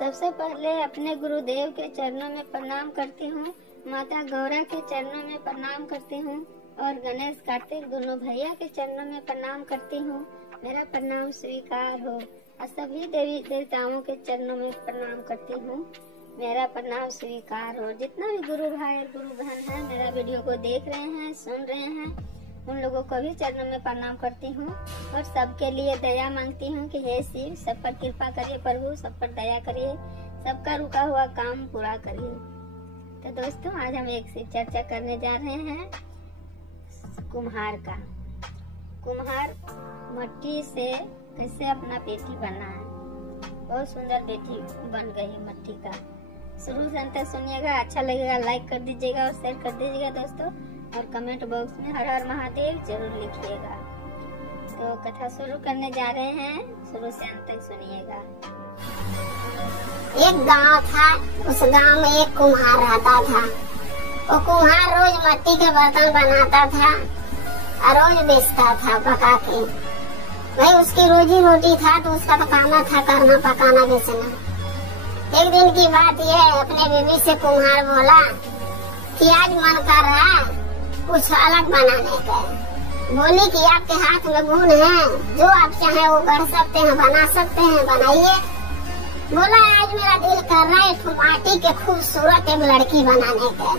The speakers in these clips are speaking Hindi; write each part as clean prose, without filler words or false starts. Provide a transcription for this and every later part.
सबसे पहले अपने गुरुदेव के चरणों में प्रणाम करती हूँ, माता गौरा के चरणों में प्रणाम करती हूँ और गणेश कार्तिक दोनों भैया के चरणों में प्रणाम करती हूँ। मेरा प्रणाम स्वीकार हो। और सभी देवी देवताओं के चरणों में प्रणाम करती हूँ, मेरा प्रणाम स्वीकार हो। जितना भी गुरु भाई और गुरु बहन है मेरा वीडियो को देख रहे हैं, सुन रहे हैं, उन लोगों को भी चरणों में प्रणाम करती हूँ और सबके लिए दया मांगती हूँ कि हे शिव, सब पर कृपा करिए प्रभु, सब पर दया करिए, सबका रुका हुआ काम पूरा करिए। तो दोस्तों, आज हम एक से चर्चा करने जा रहे हैं कुम्हार का। कुम्हार मट्टी से कैसे अपना पेटी बना है। बहुत सुंदर पेटी बन गई मट्टी का। शुरू से अंत तक सुनिएगा, अच्छा लगेगा लाइक कर दीजिएगा और शेयर कर दीजिएगा दोस्तों, और कमेंट बॉक्स में हर हर महादेव जरूर लिखिएगा। तो कथा शुरू करने जा रहे हैं, शुरू से अंत तक सुनिएगा। एक गांव था, उस गांव में एक कुम्हार रहता था। वो कुम्हार रोज मट्टी के बर्तन बनाता था और रोज बेचता था पका के। भाई उसकी रोजी रोटी था तो उसका तो काम था करना, पकाना, बेचना। एक दिन की बात ये, अपने बीवी से कुम्हार बोला कि आज मन कर रहा है कुछ अलग बनाने का। बोली कि आपके हाथ में गुण है, जो आप चाहे वो कर सकते हैं, बना सकते हैं, बनाइए। बोला आज मेरा दिल कर रहा है माटी के खूबसूरत एक लड़की बनाने का।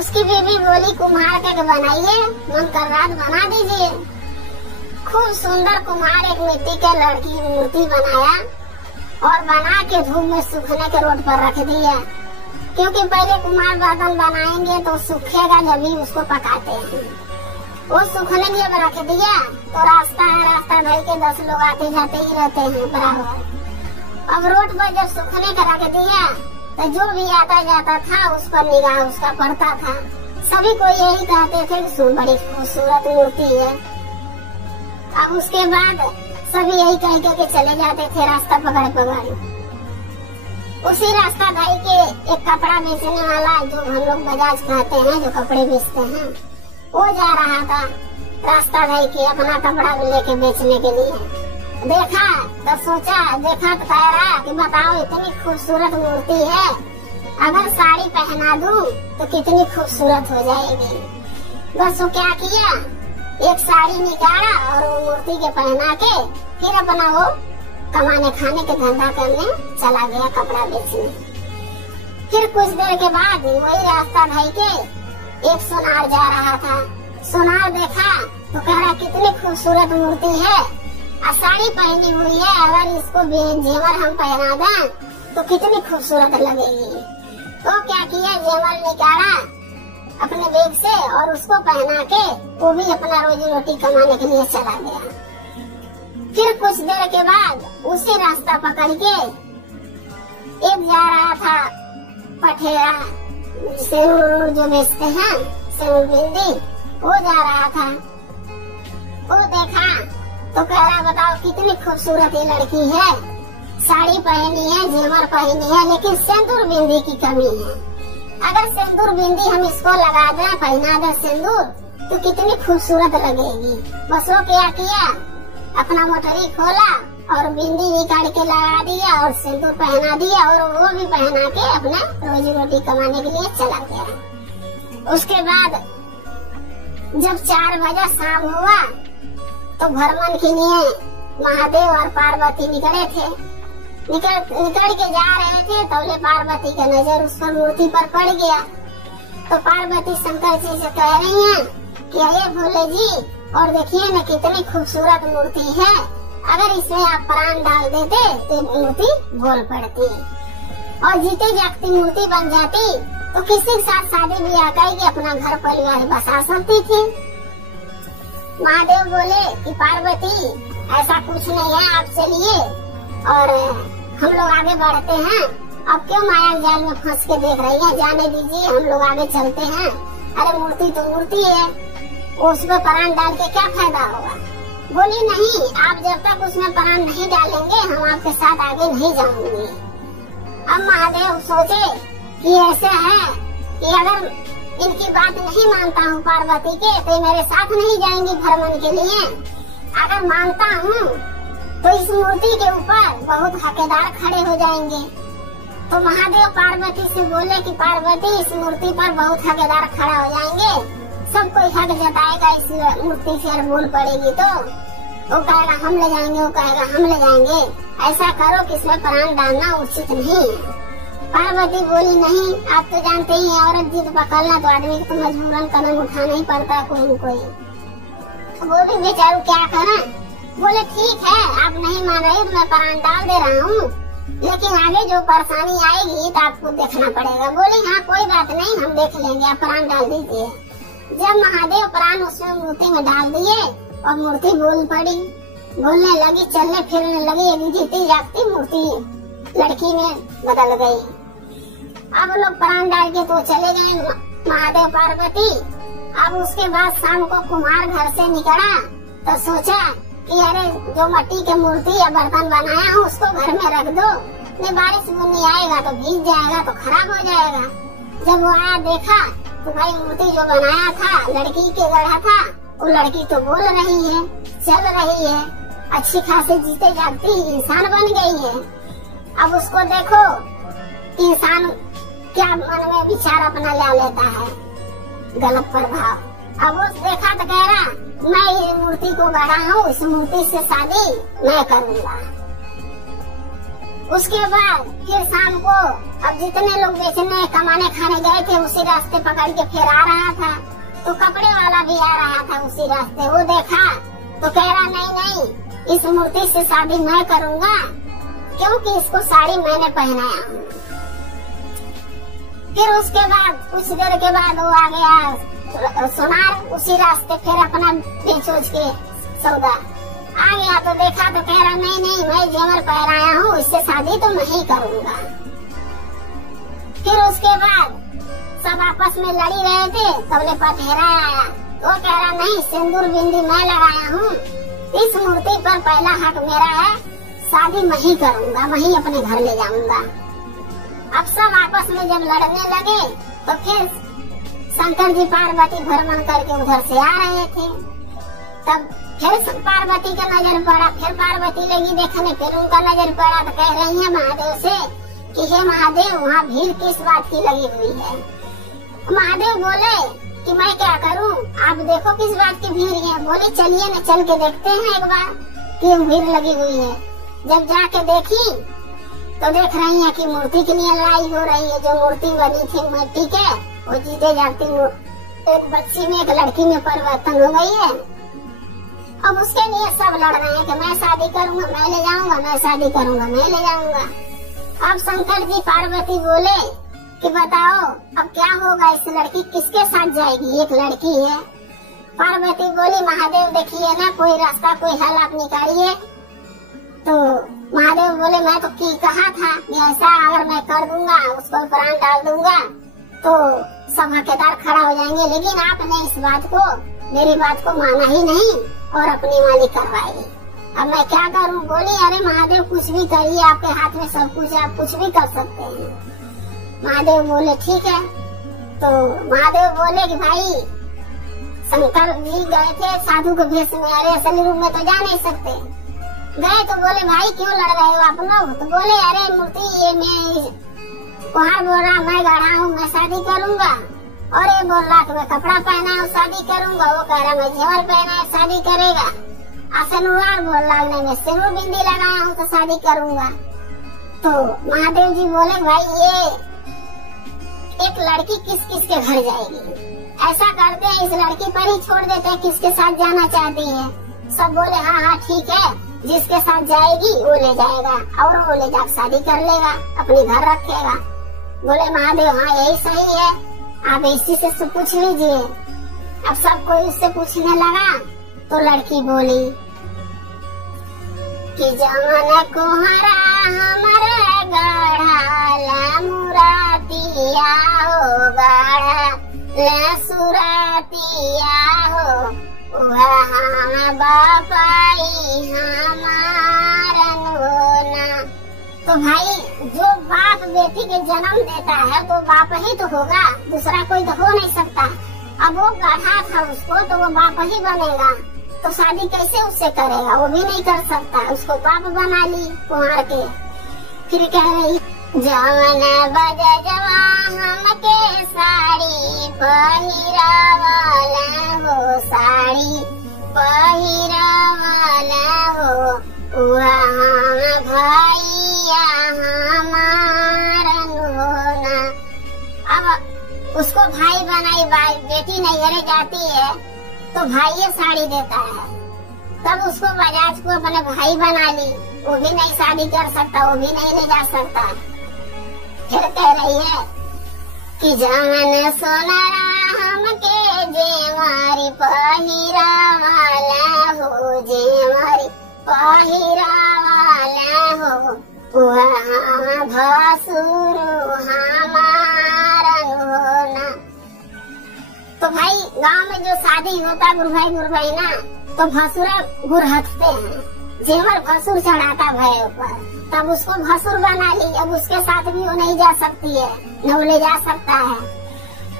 उसकी बीवी बोली कुम्हार के बनाइए, मन कर रहा है बना दीजिए। खूब सुंदर कुम्हार एक मिट्टी के लड़की मूर्ति बनाया और बना के धूप में सूखने के रोड पर रख दिया, क्योंकि पहले कुम्हार बर्तन बनाएंगे तो सूखेगा जब ही उसको पकाते हैं। वो सूखने के लिए रख दिया तो रास्ता है, रास्ता भाई के 10 लोग आते जाते ही रहते हैं बराबर। अब रोड पर जब सूखने का रख दिया तो जो भी आता जाता था उस पर निगाह उसका पड़ता था। सभी को यही कहते थे कि बड़ी खूबसूरत मूर्ति है। अब उसके बाद सभी यही कह के चले जाते थे रास्ता पकड़ पकड़। उसी रास्ता भाई के एक कपड़ा बेचने वाला, जो हम लोग बजाज कहते हैं, जो कपड़े बेचते हैं, वो जा रहा था रास्ता भाई के अपना कपड़ा लेके बेचने के लिए। देखा तो सोचा, देखा तो कह रहा कि बताओ इतनी खूबसूरत मूर्ति है, अगर साड़ी पहना दूं तो कितनी खूबसूरत हो जाएगी। बस वो क्या किया, एक साड़ी निकाला और वो मूर्ति के पहना के फिर अपना वो कमाने खाने के धंधा करने चला गया, कपड़ा बेचने। फिर कुछ देर के बाद वही रास्ता भाई के एक सुनार जा रहा था। सुनार देखा तो कह रहा कितनी खूबसूरत मूर्ति है और साड़ी पहनी हुई है, अगर इसको जेवर हम पहना दें तो कितनी खूबसूरत लगेगी। तो क्या किया, जेवर निकाला अपने बैग से और उसको पहना के वो भी अपना रोजी रोटी कमाने के लिए चला गया। फिर कुछ देर के बाद उसी रास्ता पकड़ के एक जा रहा था पठेरा, सेनुर जो बेचते हैं, सेनुर बिंदी, वो जा रहा था। वो देखा तो कह रहा बताओ कितनी खूबसूरत ये लड़की है, साड़ी पहनी है, जेवर पहनी है, लेकिन सिंदूर बिंदी की कमी है। अगर सिंदूर बिंदी हम इसको लगा दें, पहना दें सिंदूर, तो कितनी खूबसूरत लगेगी। बस वो क्या किया, अपना मोटरी खोला और बिंदी निकाल के लगा दिया और सिंदूर पहना दिया और वो भी पहना के अपने रोजी रोटी कमाने के लिए चला गया। उसके बाद जब 4 बजे शाम हुआ तो भ्रमण के लिए महादेव और पार्वती निकले थे। निकल के जा रहे थे तो पार्वती का नजर उस पर मूर्ति पर पड़ गया। तो पार्वती शंकर जी से कह रही हैं कि अरे भोले जी, और देखिए न कितनी खूबसूरत मूर्ति है, अगर इसमें आप प्राण डाल देते तो मूर्ति बोल पड़ती और जीते जागती मूर्ति बन जाती, तो किसी के साथ शादी ब्याह करके अपना घर परिवार बसा सकती थी। महादेव बोले कि पार्वती ऐसा कुछ नहीं है, आप चलिए और हम लोग आगे बढ़ते हैं। अब क्यों माया जाल में फंस के देख रही है, जाने दीजिए, हम लोग आगे चलते हैं। अरे मूर्ति तो मूर्ति है, उसमें प्राण डाल के क्या फायदा होगा। बोली नहीं, आप जब तक उसमें प्राण नहीं डालेंगे हम आपके साथ आगे नहीं जाऊंगी। अब महादेव सोचे कि ऐसा है कि अगर इनकी बात नहीं मानता हूँ पार्वती के, तो मेरे साथ नहीं जाएंगी भ्रमण के लिए। अगर मानता हूँ तो इस मूर्ति के ऊपर बहुत हकेदार खड़े हो जाएंगे तो महादेव पार्वती से बोले कि पार्वती इस मूर्ति पर बहुत हकदार खड़ा हो जाएंगे, सब कोई हक जताएगा इस मूर्ति से अगर बोल पड़ेगी तो वो कहेगा हम ले जाएंगे, वो कहेगा हम ले जाएंगे, ऐसा करो कि इसमें प्राण डालना उचित नहीं है। पार्वती बोली नहीं, आप तो जानते ही औरत जिद पकड़ना तो आदमी को मजबूरन कदम उठाना ही पड़ता है कोई न कोई। तो वो भी बेचारू क्या करे, बोले ठीक है आप नहीं मान रही तो मैं प्राण डाल दे रहा हूँ, लेकिन आगे जो परेशानी आएगी तो आपको देखना पड़ेगा। बोली हाँ कोई बात नहीं हम देख लेंगे, आप प्राण डाल दीजिए। जब महादेव प्राण उसमें मूर्ति में डाल दिए और मूर्ति बोल पड़ी, बोलने लगी, चलने फिरने लगी, एक जीती जागती मूर्ति लड़की में बदल गई। अब लोग प्राण डाल के तो चले गए महादेव पार्वती। अब उसके बाद शाम को कुम्हार घर से निकला तो सोचा कि अरे जो मिट्टी की मूर्ति या बर्तन बनाया हूँ उसको घर में रख दो, नहीं बारिश बुनी आएगा तो भीग जाएगा तो खराब हो जाएगा। जब वो आया देखा तो भाई मूर्ति जो बनाया था लड़की के गढ़ा था, वो लड़की तो बोल रही है, चल रही है, अच्छी खासी जीते जागती इंसान बन गई है। अब उसको देखो इंसान क्या मन में विचार अपना ले लेता है, गलत प्रभाव। अब वो देखा तो कह रहा मैं इस मूर्ति को गढ़ा हूँ, इस मूर्ति से शादी मैं करूँगा। उसके बाद फिर शाम को अब जितने लोग बेचने कमाने खाने गए थे उसी रास्ते पकड़ के फिर आ रहा था, तो कपड़े वाला भी आ रहा था उसी रास्ते। वो देखा तो कह रहा नहीं इस मूर्ति से शादी मैं करूँगा, क्योंकि इसको साड़ी मैंने पहनाया हूँ। फिर उसके बाद कुछ देर के बाद वो आ गया सोनार, उसी रास्ते फिर अपना बेच के सौदा आ गया तो देखा तो कह रहा नहीं मैं जेवर पहनाया हूँ, इससे शादी तो मैं ही करूँगा। फिर उसके बाद सब आपस में लड़ी रहे थे, तबले पटेरा आया, वो कह रहा नहीं सिंदूर बिंदी मैं लगाया हूँ, इस मूर्ति पर पहला हक मेरा है, शादी मैं ही करूँगा, मैं ही अपने घर ले जाऊँगा। अब सब आपस में जब लड़ने लगे तो फिर शंकर जी पार्वती भ्रमण करके उधर से आ रहे थे। तब फिर पार्वती का नजर पड़ा, फिर पार्वती लगी देखने, फिर उनका नजर पड़ा तो कह रही है महादेव से कि हे महादेव वहाँ भीड़ किस बात की लगी हुई है। महादेव बोले कि मैं क्या करूँ, आप देखो किस बात की भीड़ है। बोले चलिए न चल के देखते हैं एक बार कि भीड़ लगी हुई है। जब जाके देखी तो देख रही है कि मूर्ति के लिए लड़ाई हो रही है। जो मूर्ति बनी थी मिट्टी के वो जीते जागती एक बच्ची में एक लड़की में परिवर्तन हो गई है। अब उसके लिए सब लड़ रहे हैं कि मैं शादी करूंगा, मैं ले जाऊंगा, मैं शादी करूंगा, मैं ले जाऊंगा। अब शंकर जी पार्वती बोले कि बताओ अब क्या होगा, इस लड़की किसके साथ जाएगी, एक लड़की है। पार्वती बोली महादेव देखिए ना कोई रास्ता कोई हल आप निकालिए। तो महादेव बोले मैं तो की कहा था कि ऐसा अगर मैं कर दूंगा उसको प्राण डाल दूंगा तो सब हकदार खड़ा हो जाएंगे, लेकिन आपने इस बात को मेरी बात को माना ही नहीं और अपनी वाली करवाई। अब मैं क्या करूं। बोली अरे महादेव कुछ भी करिए, आपके हाथ में सब कुछ है, आप कुछ भी कर सकते हैं। महादेव बोले ठीक है। तो महादेव बोले कि भाई शंकर जी गए थे साधु के भेष में, अरे असली रूप में तो जा नहीं सकते। गए तो बोले भाई क्यों लड़ रहे हो आप लोग। तो बोले अरे मूर्ति ये मैं कुम्हार बोल रहा मैं गढ़ा हूँ मैं शादी करूंगा, और ये बोल रहा कि मैं कपड़ा पहना है शादी करूंगा, वो कह रहा मैं जेवर पहना है शादी करेगा। सिनुर बोल रहा मैं सिनुर बिंदी लगाया हूँ तो शादी करूंगा। तो महादेव जी बोले भाई ये एक लड़की किस किस के घर जाएगी, ऐसा करते हैं इस लड़की पर ही छोड़ देते हैं, किसके साथ जाना चाहती है। सब बोले हाँ ठीक है, जिसके साथ जाएगी वो ले जाएगा और वो ले जाकर शादी कर लेगा, अपने घर रखेगा। बोले महादेव हाँ यही सही है, आप इसी से पूछ लीजिए। अब सब कोई उससे पूछने लगा तो लड़की बोली कि जमन कुहरा हमारे गढ़ा मुरातिया हो गढ़ा सुरातिया हो हम बापाई हमारन होना। तो भाई जो बाप बेटी के जन्म देता है तो बाप ही तो होगा, दूसरा कोई तो हो नहीं सकता। अब वो गढ़ा था उसको तो वो बाप ही बनेगा, तो शादी कैसे उससे करेगा, वो भी नहीं कर सकता। उसको बाप बना ली कुंवर के। फिर कह रही जवन बजजवा हमके साड़ी पहिरावाला हो, साड़ी पहिरावाला हो, वहाँ भैया हमारन होना। अब उसको भाई बनाई, बेटी नैहरे जाती है तो भाई साड़ी देता है, तब उसको बजाज को अपने भाई बना ली, वो भी नहीं शादी कर सकता, वो भी नहीं ले जा सकता। फिर कह रही है कि जवन सोनारा हमके जेवारी पहिरावाला हो, जेवारी पहिरावाला हो, वहाँ भसुर हमारन होना। तो भाई गांव में जो शादी होता गुरभाई ना, तो भसुरा गुरहथते हैं, जेवर भसुर चढ़ाता भाई ऊपर, तब उसको भसुर बना ली। अब उसके साथ भी वो नहीं जा सकती है, न वो ले जा सकता है।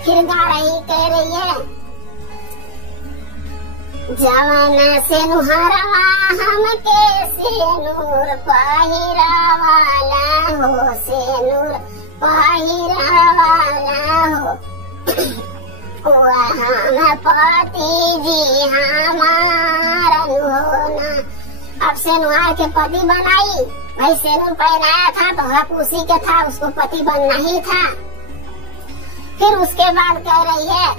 फिर गा रही, कह रही है जवन से नुहरवा हमके सेनूर पहिरावाला हो, सेनूर पहिरावाला हो, वहाँ पति जी हमारन होना। अब सेनुहार के पति बनाई, भाई सेनूर पहनाया था तो हक उसी के था, उसको पति बनना ही था। फिर उसके बाद कह रही है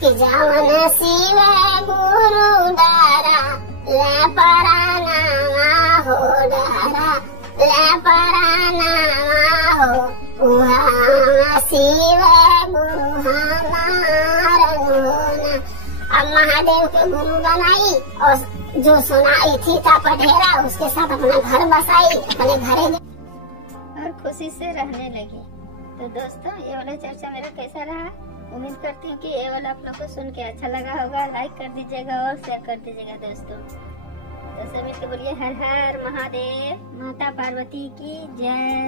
कि जवन शिव गुरु डारा ले परानामा हो, डारा ले परानामा हो, वहाँ शिव गुरु हमारन होना। अब महादेव के गुरु बनाई और जो सुनाई थी था पढ़ेरा, उसके साथ अपना घर बसाई, अपने घरे और खुशी से रहने लगी। तो दोस्तों, ये वाला चर्चा मेरा कैसा रहा? उम्मीद करती हूँ कि ये वाला आप लोग को सुन के अच्छा लगा होगा। लाइक कर दीजिएगा और शेयर कर दीजिएगा दोस्तों। तो सभी को बोलिए हर हर महादेव, माता पार्वती की जय।